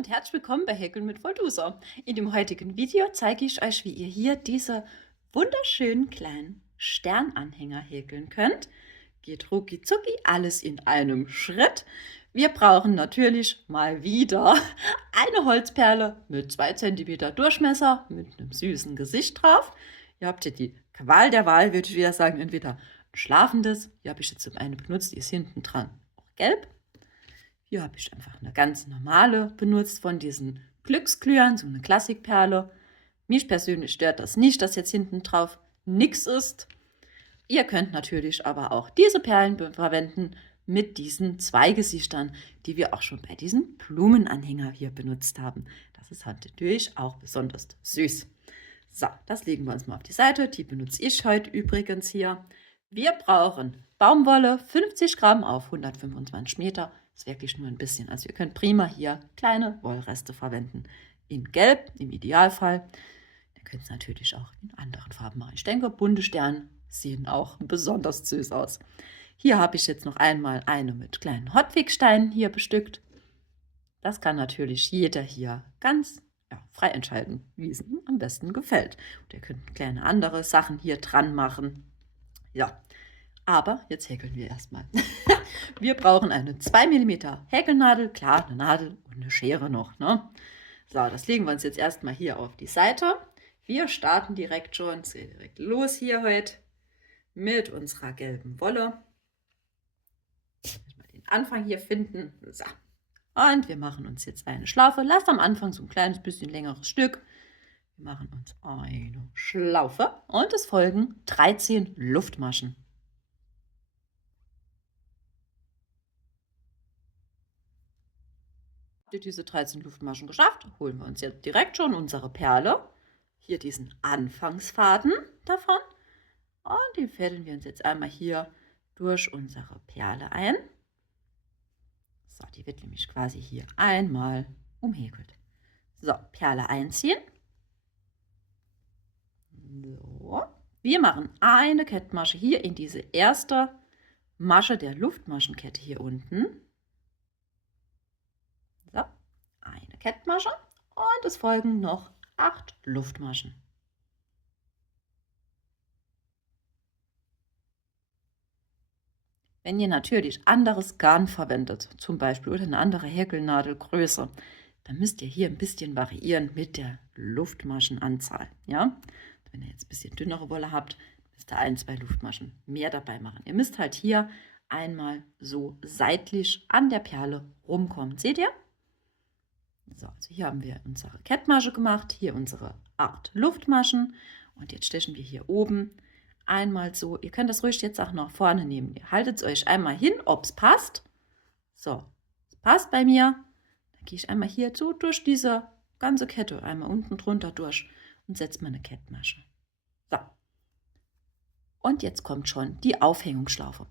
und herzlich willkommen bei Häkeln mit Voldusa. In dem heutigen Video zeige ich euch, wie ihr hier diese wunderschönen kleinen Sternanhänger häkeln könnt. Geht rucki zucki, alles in einem Schritt. Wir brauchen natürlich mal wieder eine Holzperle mit 2 cm Durchmesser mit einem süßen Gesicht drauf. Ihr habt hier die Qual der Wahl, würde ich wieder sagen, entweder ein schlafendes, hier habe ich jetzt eine benutzt, die ist hinten dran auch gelb. Hier habe ich einfach eine ganz normale benutzt von diesen Glücksglühern, so eine Klassikperle. Mich persönlich stört das nicht, dass jetzt hinten drauf nichts ist. Ihr könnt natürlich aber auch diese Perlen verwenden mit diesen 2 Gesichtern, die wir auch schon bei diesem Blumenanhänger hier benutzt haben. Das ist halt natürlich auch besonders süß. So, das legen wir uns mal auf die Seite. Die benutze ich heute übrigens hier. Wir brauchen Baumwolle, 50 Gramm auf 125 Meter. Ist wirklich nur ein bisschen. Also ihr könnt prima hier kleine Wollreste verwenden. In Gelb im Idealfall. Ihr könnt es natürlich auch in anderen Farben machen. Ich denke, bunte Sterne sehen auch besonders süß aus. Hier habe ich jetzt noch einmal eine mit kleinen Hotwig-Steinen hier bestückt. Das kann natürlich jeder hier ganz frei entscheiden, wie es ihm am besten gefällt. Und ihr könnt kleine andere Sachen hier dran machen. Ja, aber jetzt häkeln wir erstmal. Wir brauchen eine 2 mm Häkelnadel, klar, eine Nadel und eine Schere noch. Ne? So, das legen wir uns jetzt erstmal hier auf die Seite. Wir starten direkt schon, es geht direkt los hier heute mit unserer gelben Wolle. Mal den Anfang hier finden. So. Und wir machen uns jetzt eine Schlaufe. Lasst am Anfang so ein kleines bisschen längeres Stück. Wir machen uns eine Schlaufe und es folgen 13 Luftmaschen. Habt ihr diese 13 Luftmaschen geschafft, holen wir uns jetzt direkt schon unsere Perle. Hier diesen Anfangsfaden davon. Und den fädeln wir uns jetzt einmal hier durch unsere Perle ein. So, die wird nämlich quasi hier einmal umhäkelt. So, Perle einziehen. So, wir machen eine Kettmasche hier in diese erste Masche der Luftmaschenkette hier unten. So, eine Kettmasche und es folgen noch 8 Luftmaschen. Wenn ihr natürlich anderes Garn verwendet, zum Beispiel oder eine andere Häkelnadelgröße, dann müsst ihr hier ein bisschen variieren mit der Luftmaschenanzahl. Ja? Wenn ihr jetzt ein bisschen dünnere Wolle habt, müsst ihr 1, 2 Luftmaschen mehr dabei machen. Ihr müsst halt hier einmal so seitlich an der Perle rumkommen. Seht ihr? So, also hier haben wir unsere Kettmasche gemacht, hier unsere 8 Luftmaschen und jetzt stechen wir hier oben einmal so. Ihr könnt das ruhig jetzt auch nach vorne nehmen. Ihr haltet es euch einmal hin, ob es passt. So, es passt bei mir. Dann gehe ich einmal hier so durch diese ganze Kette, einmal unten drunter durch und setze meine Kettmasche. So. Und jetzt kommt schon die Aufhängungsschlaufe.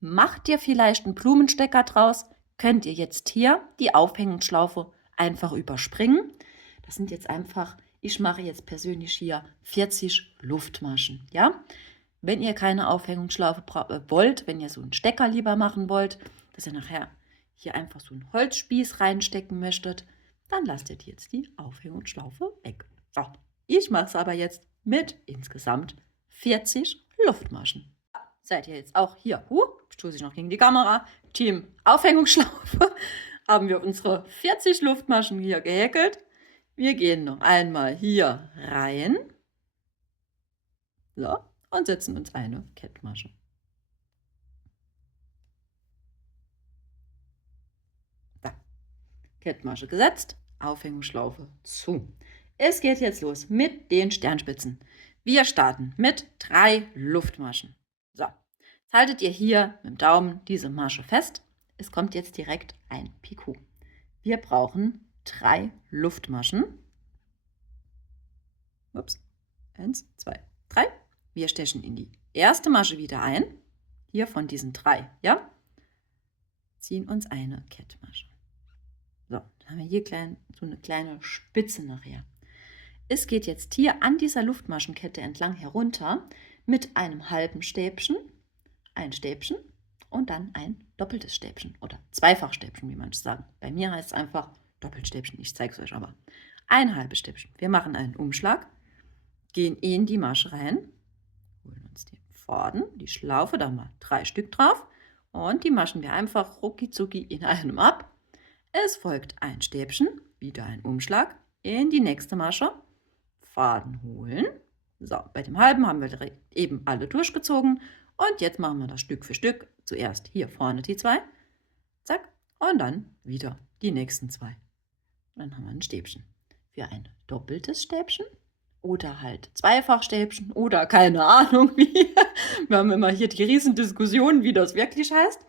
Macht ihr vielleicht einen Blumenstecker draus, könnt ihr jetzt hier die Aufhängungsschlaufe einfach überspringen. Das sind jetzt einfach, ich mache jetzt persönlich hier 40 Luftmaschen. Ja? Wenn ihr keine Aufhängungsschlaufe wollt, wenn ihr so einen Stecker lieber machen wollt, dass ihr nachher hier einfach so einen Holzspieß reinstecken möchtet, dann lasst ihr jetzt die Aufhängungsschlaufe weg. So, ich mache es aber jetzt mit insgesamt 40 Luftmaschen. Seid ihr jetzt auch hier, stoße ich noch gegen die Kamera, Team Aufhängungsschlaufe, haben wir unsere 40 Luftmaschen hier gehäkelt. Wir gehen noch einmal hier rein. So, und setzen uns eine Kettmasche. So, Kettmasche gesetzt, Aufhängungsschlaufe zu. Es geht jetzt los mit den Sternspitzen. Wir starten mit 3 Luftmaschen. So, jetzt haltet ihr hier mit dem Daumen diese Masche fest. Es kommt jetzt direkt ein Picot. Wir brauchen 3 Luftmaschen. Ups, 1, 2, 3. Wir stechen in die erste Masche wieder ein, hier von diesen 3, ja, ziehen uns eine Kettmasche. So, dann haben wir hier so eine kleine Spitze nachher. Es geht jetzt hier an dieser Luftmaschenkette entlang herunter mit einem halben Stäbchen, ein Stäbchen und dann ein doppeltes Stäbchen oder Zweifachstäbchen, wie manche sagen. Bei mir heißt es einfach Doppelstäbchen, ich zeige es euch aber. Ein halbes Stäbchen. Wir machen einen Umschlag, gehen in die Masche rein, holen uns den Faden, die Schlaufe, da mal 3 Stück drauf und die maschen wir einfach rucki zucki in einem ab. Es folgt ein Stäbchen, wieder ein Umschlag, in die nächste Masche, Faden holen. So, bei dem halben haben wir direkt eben alle durchgezogen und jetzt machen wir das Stück für Stück. Zuerst hier vorne die 2, zack, und dann wieder die nächsten 2. Dann haben wir ein Stäbchen. Für ein doppeltes Stäbchen oder halt Zweifachstäbchen oder keine Ahnung wie. Wir haben immer hier die Riesendiskussion, wie das wirklich heißt.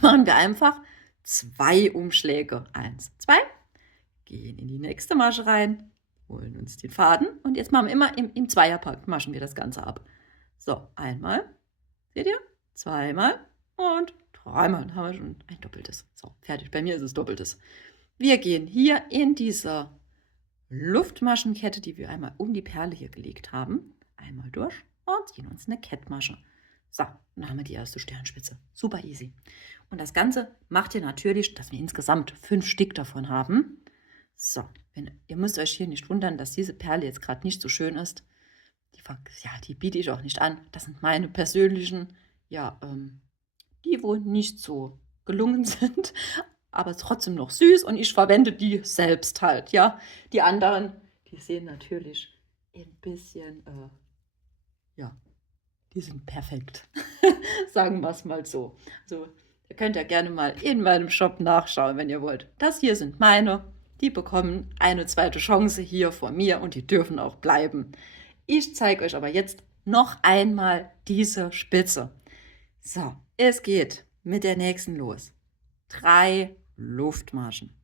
Machen wir einfach 2 Umschläge. 1, 2, gehen in die nächste Masche rein, holen uns den Faden und jetzt machen wir immer im Zweierpack, maschen wir das Ganze ab. So, einmal, seht ihr? Zweimal und dreimal. Dann haben wir schon ein doppeltes. So, fertig. Bei mir ist es doppeltes. Wir gehen hier in diese Luftmaschenkette, die wir einmal um die Perle hier gelegt haben, einmal durch und ziehen uns eine Kettmasche. So, dann haben wir die erste Sternspitze. Super easy. Und das Ganze macht ihr natürlich, dass wir insgesamt 5 Stück davon haben. So, ihr müsst euch hier nicht wundern, dass diese Perle jetzt gerade nicht so schön ist. Die biete ich auch nicht an. Das sind meine persönlichen, die wohl nicht so gelungen sind, aber trotzdem noch süß und ich verwende die selbst halt, ja. Die anderen, die sehen natürlich ein bisschen, die sind perfekt. Sagen wir es mal so. Also, ihr könnt ja gerne mal in meinem Shop nachschauen, wenn ihr wollt. Das hier sind meine. Die bekommen eine zweite Chance hier von mir und die dürfen auch bleiben. Ich zeige euch aber jetzt noch einmal diese Spitze. So, es geht mit der nächsten los. 3 Luftmaschen.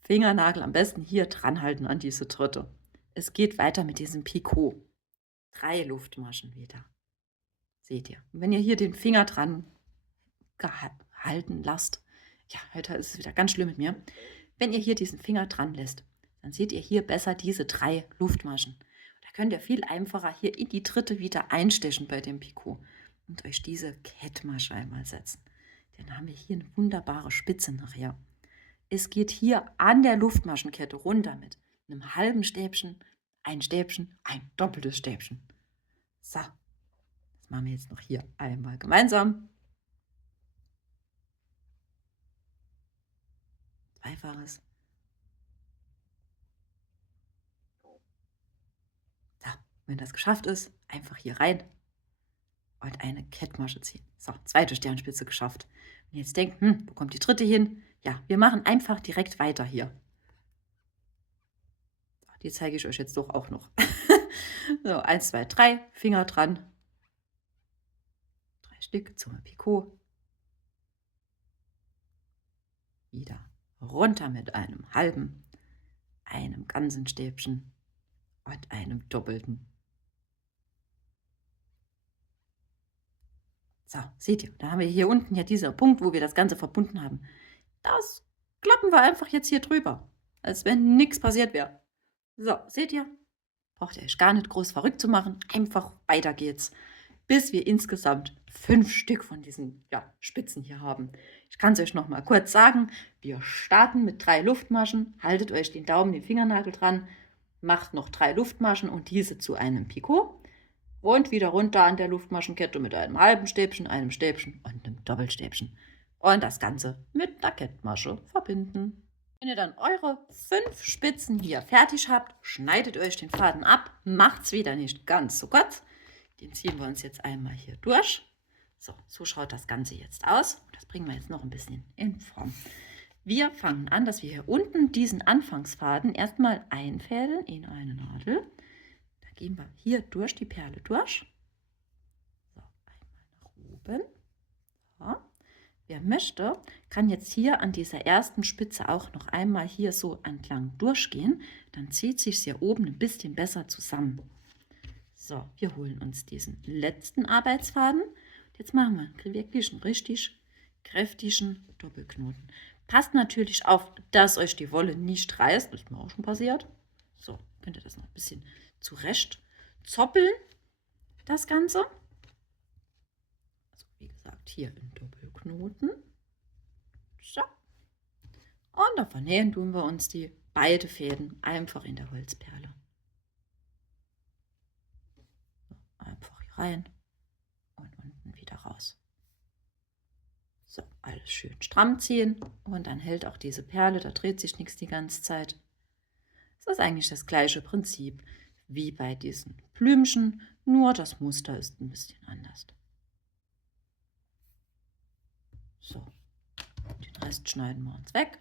Fingernagel am besten hier dran halten an diese dritte. Es geht weiter mit diesem Picot. 3 Luftmaschen wieder. Seht ihr? Und wenn ihr hier den Finger dran gehalten lasst, ja, heute ist es wieder ganz schlimm mit mir. Wenn ihr hier diesen Finger dran lässt, dann seht ihr hier besser diese 3 Luftmaschen. Da könnt ihr viel einfacher hier in die dritte wieder einstechen bei dem Picot und euch diese Kettmasche einmal setzen. Dann haben wir hier eine wunderbare Spitze nachher. Es geht hier an der Luftmaschenkette runter mit einem halben Stäbchen, ein doppeltes Stäbchen. So, das machen wir jetzt noch hier einmal gemeinsam. Zweifaches. So, wenn das geschafft ist, einfach hier rein und eine Kettmasche ziehen. So, zweite Sternspitze geschafft. Und jetzt denkt, wo kommt die dritte hin? Ja, wir machen einfach direkt weiter hier. So, die zeige ich euch jetzt doch auch noch. So, 1, 2, 3, Finger dran. 3 Stück zum Picot. Wieder runter mit einem halben, einem ganzen Stäbchen und einem doppelten. So, seht ihr, da haben wir hier unten ja dieser Punkt, wo wir das Ganze verbunden haben. Das klappen wir einfach jetzt hier drüber, als wenn nichts passiert wäre. So, seht ihr, braucht ihr euch gar nicht groß verrückt zu machen, einfach weiter geht's, bis wir insgesamt 5 Stück von diesen Spitzen hier haben. Ich kann es euch noch mal kurz sagen, wir starten mit 3 Luftmaschen, haltet euch den Daumen, den Fingernagel dran, macht noch 3 Luftmaschen und diese zu einem Picot. Und wieder runter an der Luftmaschenkette mit einem halben Stäbchen, einem Stäbchen und einem Doppelstäbchen. Und das Ganze mit der Kettmasche verbinden. Wenn ihr dann eure 5 Spitzen hier fertig habt, schneidet euch den Faden ab, macht es wieder nicht ganz so kurz. Den ziehen wir uns jetzt einmal hier durch. So schaut das Ganze jetzt aus. Das bringen wir jetzt noch ein bisschen in Form. Wir fangen an, dass wir hier unten diesen Anfangsfaden erstmal einfädeln in eine Nadel. Gehen wir hier durch die Perle durch. So, einmal nach oben. So. Wer möchte, kann jetzt hier an dieser ersten Spitze auch noch einmal hier so entlang durchgehen. Dann zieht sich hier oben ein bisschen besser zusammen. So, wir holen uns diesen letzten Arbeitsfaden. Jetzt machen wir wirklich einen richtig kräftigen Doppelknoten. Passt natürlich auf, dass euch die Wolle nicht reißt. Das ist mir auch schon passiert. So, könnt ihr das noch ein bisschen zurecht zoppeln, das Ganze. Also wie gesagt, hier im Doppelknoten. So. Und da vernähen tun wir uns die beide Fäden einfach in der Holzperle. Einfach hier rein und unten wieder raus. So, alles schön stramm ziehen und dann hält auch diese Perle, da dreht sich nichts die ganze Zeit. Das ist eigentlich das gleiche Prinzip wie bei diesen Blümchen, nur das Muster ist ein bisschen anders. So, den Rest schneiden wir uns weg.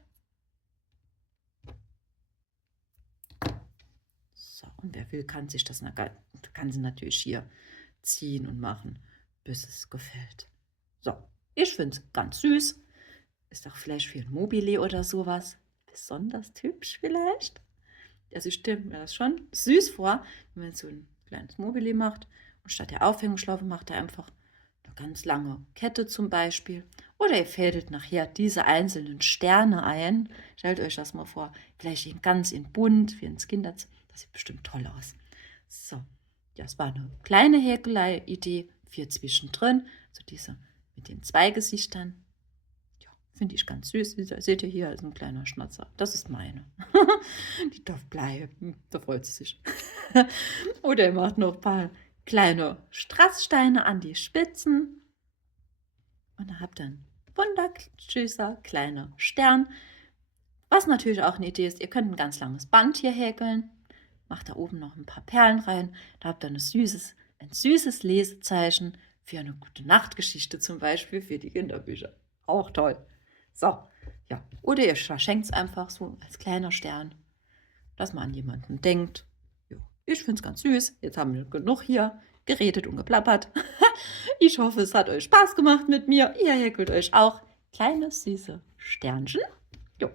So, und wer will, kann sich das kann sie natürlich hier ziehen und machen, bis es gefällt. So, ich finde es ganz süß. Ist auch vielleicht für ein Mobile oder sowas besonders hübsch vielleicht. Also ich stelle mir das schon süß vor, wenn man so ein kleines Mobile macht und statt der Aufhängungsschlaufe macht er einfach eine ganz lange Kette zum Beispiel. Oder ihr fädelt nachher diese einzelnen Sterne ein. Stellt euch das mal vor, vielleicht ganz in bunt, wie ins Kinderzimmer. Das sieht bestimmt toll aus. So, ja, es war eine kleine Häkelei-Idee für zwischendrin. So diese mit den zwei Gesichtern. Ja, finde ich ganz süß. Seht ihr hier, ist ein kleiner Schnatzer. Das ist meine. Die darf bleiben. Da freut sie sich. Oder ihr macht noch ein paar kleine Strasssteine an die Spitzen. Und da habt ihr einen wundersüßer kleiner Stern. Was natürlich auch eine Idee ist, ihr könnt ein ganz langes Band hier häkeln. Macht da oben noch ein paar Perlen rein. Da habt ihr ein süßes Lesezeichen für eine gute Nachtgeschichte zum Beispiel, für die Kinderbücher. Auch toll. So, ja. Oder ihr verschenkt es einfach so als kleiner Stern, dass man an jemanden denkt. Ja, ich finde es ganz süß. Jetzt haben wir genug hier geredet und geplappert. Ich hoffe, es hat euch Spaß gemacht mit mir. Ihr häkelt euch auch kleine süße Sternchen. Jo.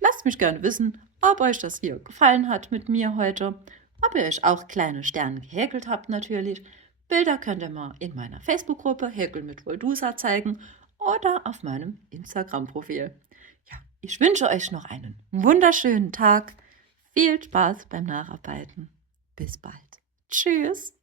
Lasst mich gerne wissen, ob euch das hier gefallen hat mit mir heute. Ob ihr euch auch kleine Sterne gehäkelt habt natürlich. Bilder könnt ihr mal in meiner Facebook-Gruppe Häkeln mit Voldusa zeigen oder auf meinem Instagram-Profil. Ja, ich wünsche euch noch einen wunderschönen Tag. Viel Spaß beim Nacharbeiten. Bis bald. Tschüss.